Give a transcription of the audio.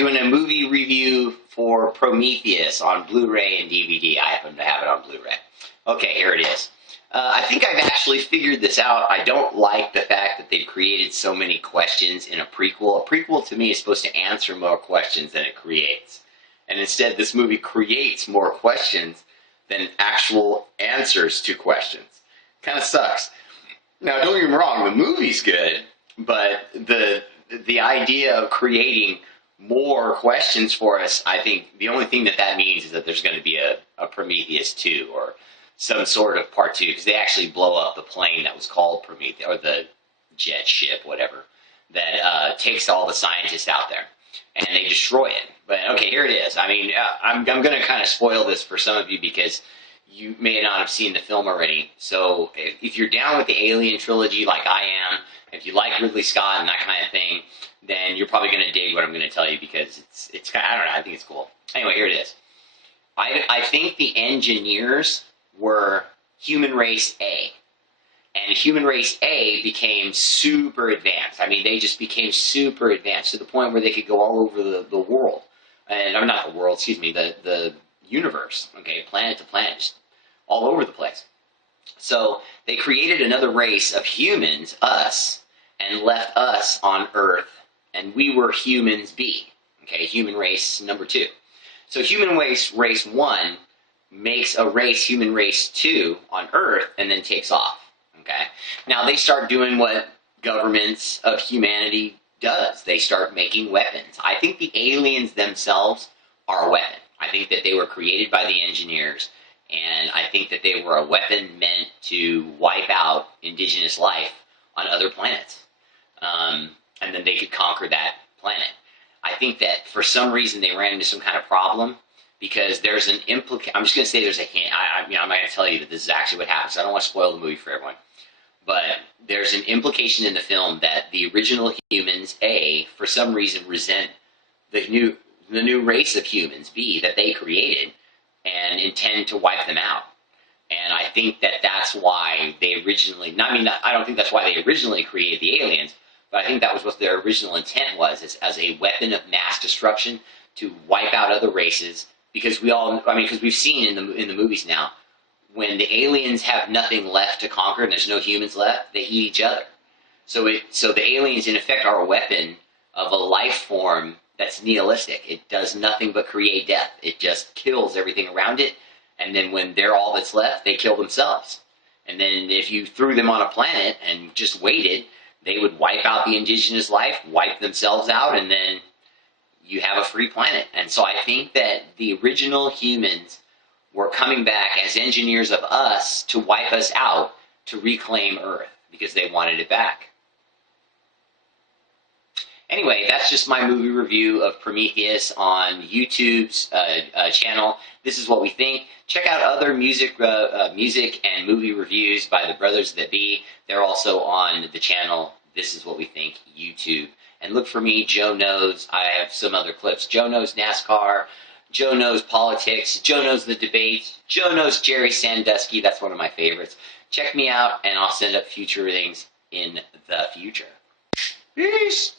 Doing a movie review for Prometheus on Blu-ray and DVD. I happen to have it on Blu-ray. Okay, here it is. I think I've actually figured this out. I don't like the fact that they've created so many questions in a prequel. A prequel to me is supposed to answer more questions than it creates. And instead, this movie creates more questions than actual answers to questions. Kind of sucks. Now, don't get me wrong, the movie's good, but the idea of creating more questions for us, I think the only thing that means is that there's going to be a Prometheus 2 or some sort of part 2, because they actually blow up the plane that was called Prometheus, or the jet ship, whatever, that takes all the scientists out there, and they destroy it. But okay, here it is. I mean, I'm going to kind of spoil this for some of you because you may not have seen the film already. So if you're down with the Alien trilogy like I am, if you like Ridley Scott and that kind of thing, then you're probably going to dig what I'm going to tell you because it's kind of, I don't know, I think it's cool. Anyway, here it is. I think the engineers were Human Race A. And Human Race A became super advanced. I mean, they just became super advanced to the point where they could go all over the world. And, or not the world, excuse me, the universe, okay, planet to planet, just all over the place. So they created another race of humans, us, and left us on Earth, and we were humans B, okay, human race number 2. So human race 1 makes a race, human race 2, on Earth, and then takes off, okay? Now they start doing what governments of humanity does. They start making weapons. I think the aliens themselves are a weapon. I think that they were created by the engineers, and I think that they were a weapon meant to wipe out indigenous life on other planets. And then they could conquer that planet. I think that for some reason they ran into some kind of problem because there's an I'm just going to say there's a hint. I'm not going to tell you that this is actually what happens. I don't want to spoil the movie for everyone. But there's an implication in the film that the original humans, A, for some reason resent the new race of humans, B, that they created and intend to wipe them out. And I think that that's why they originally, I don't think that's why they originally created the aliens, but I think that was what their original intent was, as a weapon of mass destruction to wipe out other races. Because because we've seen in the movies now, when the aliens have nothing left to conquer and there's no humans left, they eat each other. So the aliens, in effect, are a weapon of a life form that's nihilistic. It does nothing but create death. It just kills everything around it, and then when they're all that's left, they kill themselves. And then if you threw them on a planet and just waited, they would wipe out the indigenous life, wipe themselves out, and then you have a free planet. And so I think that the original humans were coming back as engineers of us to wipe us out to reclaim Earth because they wanted it back. Anyway, that's just my movie review of Prometheus on YouTube's channel. This is what we think. Check out other music and movie reviews by the Brothers That Be. They're also on the channel This Is What We Think YouTube. And look for me, Joe Knows. I have some other clips. Joe Knows NASCAR. Joe Knows Politics. Joe Knows the Debates. Joe Knows Jerry Sandusky. That's one of my favorites. Check me out, and I'll send up future things in the future. Peace!